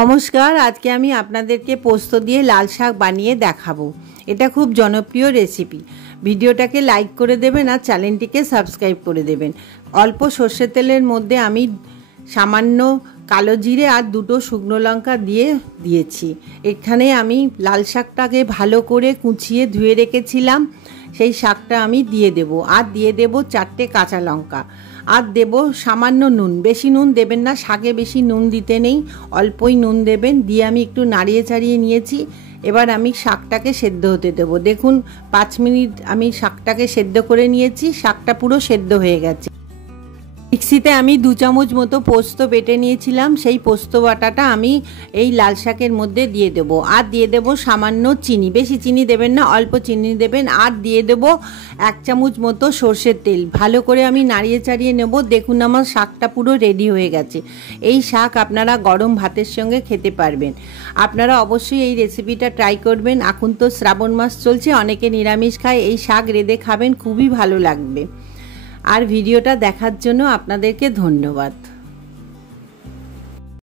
নমস্কার, আজকে আমি আপনাদেরকে পোস্ত দিয়ে লাল শাক বানিয়ে দেখাবো। এটা খুব জনপ্রিয় রেসিপি। ভিডিওটাকে লাইক করে দেবেন আর চ্যানেলটিকে সাবস্ক্রাইব করে দেবেন। অল্প সর্ষের তেলের মধ্যে আমি সামান্য কালো জিরে আর দুটো শুকনো লঙ্কা দিয়েছি। এখানে আমি লাল শাকটাকে ভালো করে কুচিয়ে ধুয়ে রেখেছিলাম, সেই শাকটা আমি দিয়ে দেব। আর দিয়ে দেব 4টে কাঁচা লঙ্কা, আর দেব সামান্য নুন। বেশি নুন দেবেন না, শাকে বেশি নুন দিতে নেই, অল্পই নুন দেবেন। দিয়ে আমি একটু নাড়িয়ে চাড়িয়ে নিয়েছি। এবার আমি শাকটাকে সেদ্ধ হতে দেবো। দেখুন 5 মিনিট আমি শাকটাকে সেদ্ধ করে নিয়েছি, শাকটা পুরো সেদ্ধ হয়ে গেছে। মিক্সিতে আমি 2 চামচ মতো পোস্ত বেটে নিয়েছিলাম, সেই পোস্ত বাটাটা আমি এই লাল শাকের মধ্যে দিয়ে দেবো। আর দিয়ে দেবো সামান্য চিনি, বেশি চিনি দেবেন না, অল্প চিনি দেবেন। আর দিয়ে দেবো 1 চামচ মতো সর্ষের তেল। ভালো করে আমি নাড়িয়ে চাড়িয়ে নেব। দেখুন আমার শাকটা পুরো রেডি হয়ে গেছে। এই শাক আপনারা গরম ভাতের সঙ্গে খেতে পারবেন। আপনারা অবশ্যই এই রেসিপিটা ট্রাই করবেন। এখন তো শ্রাবণ মাস চলছে, অনেকে নিরামিষ খায়, এই শাক রেঁধে খাবেন, খুবই ভালো লাগবে। আর ভিডিওটা দেখার জন্য আপনাদেরকে ধন্যবাদ।